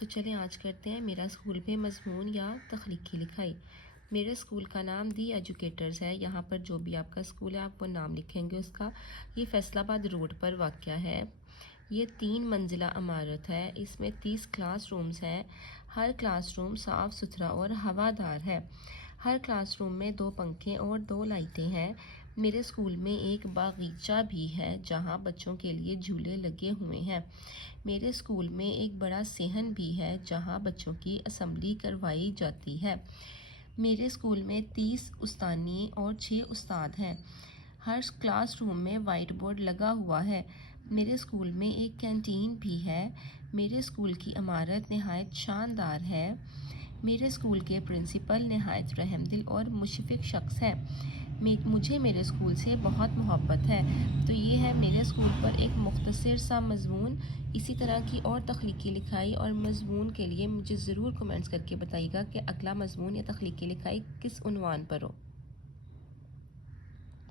تو چلیں آج کرتے ہیں میرا اسکول میں مضمون یا تخلیقی لکھائی۔ میرے اسکول کا نام دی ایجوکیٹرز ہے۔ یہاں پر جو بھی آپ کا اسکول ہے آپ وہ نام لکھیں گے اس کا۔ یہ فیصل آباد روڈ پر واقع ہے۔ یہ 3 منزلہ عمارت ہے۔ اس میں 30 کلاس رومز ہیں۔ ہر کلاس روم صاف ستھرا اور ہوادار ہے۔ ہر کلاس روم میں 2 پنکھے اور 2 لائٹیں ہیں۔ میرے اسکول میں ایک باغیچہ بھی ہے جہاں بچوں کے لیے جھولے لگے ہوئے ہیں۔ میرے اسکول میں ایک بڑا صحن بھی ہے جہاں بچوں کی اسمبلی کروائی جاتی ہے۔ میرے اسکول میں 30 استانی اور 6 استاد ہیں۔ ہر کلاس روم میں وائٹ بورڈ لگا ہوا ہے۔ میرے اسکول میں ایک کینٹین بھی ہے۔ میرے اسکول کی عمارت نہایت شاندار ہے۔ میرے اسکول کے پرنسپل نہایت رحم دل اور مشفق شخص ہیں۔ مجھے میرے اسکول سے بہت محبت ہے۔ تو یہ ہے میرے اسکول پر ایک مختصر سا مضمون۔ اسی طرح کی اور تخلیقی لکھائی اور مضمون کے لیے مجھے ضرور کمنٹس کر کے بتائیے گا کہ اگلا مضمون یا تخلیقی لکھائی کس عنوان پر ہو۔